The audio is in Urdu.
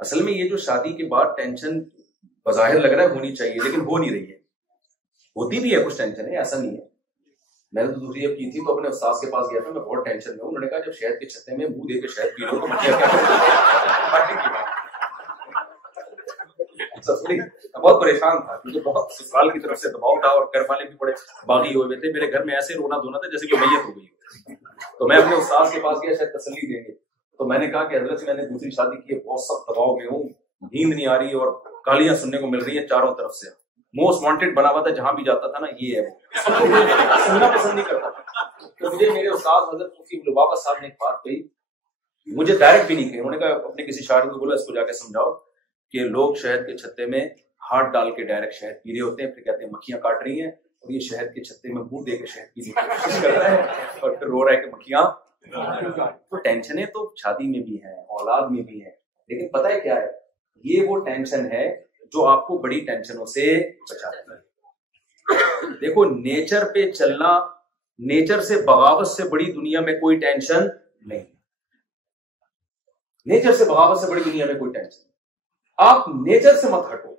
اصل میں یہ جو شادی کے بعد ٹینشن بظاہر لگ رہا ہے ہونی چاہیے لیکن ہو نہیں رہی ہے. ہوتی بھی ہے کچھ ٹینشن ہے, ایسا نہیں ہے. میں نے تو دوسری جب کی تھی تو اپنے استاد کے پاس گیا تھا, میں بہت ٹینشن میں ہوں. انہوں نے کہا جب شہد کے چھتے میں منہ دے کے شہد پی لو تو مچھلیاں کیا بہت پریشان تھا کیونکہ بہت سسرال کی طرف سے دباؤ تھا اور گھر والے بھی بڑے باغی ہوئے تھے. میرے گھر میں ایسے رونا دھونا تھا جیسے کہ میت ہو گئی. تو میں اپنے استاد کے پاس گیا شاید تسلی دیں گے. تو میں نے کہا کہ حضرت میں نے دوسری شادی کی ہے, بہت سخت دباؤ میں ہوں, نیند نہیں آ رہی اور گالیاں سننے کو مل رہی ہیں چاروں طرف سے. موسٹ وانٹیڈ بنا ہوا تھا, جہاں بھی جاتا تھا نا یہ ہے وہ سننا پسند نہیں کرتا تھا. تو مجھے میرے استاد حضرت مفتی لبابت صاحب نے ایک بات کہی, مجھے ڈائریکٹ بھی نہیں کہی. انہوں نے کہا اپنے کسی شاعر کو بولا اس کو جا کے سمجھاؤ کہ لوگ شہد کے چھتے میں ہاتھ ڈال کے ڈائریکٹ شہد پی رہے ہوتے ہیں, پھر کہتے ہیں مکھیاں کاٹ رہی ہیں, اور یہ شہد کے چھتے میں منہ دے کے شہد پینے کی کوشش کر رہا ہے اور پھر رو رہا ہے کہ مکھیاں. تو ٹینشنیں تو شادی میں بھی ہیں, اولاد میں بھی ہیں, لیکن پتہ ہے کیا ہے, یہ وہ ٹینشن ہے جو آپ کو بڑی ٹینشنوں سے بچاتا ہے. دیکھو نیچر پہ چلنا, نیچر سے بغاوت سے بڑی دنیا میں کوئی ٹینشن نہیں. نیچر سے بغاوت سے بڑی دنیا میں کوئی ٹینشن. آپ نیچر سے مت ہٹو,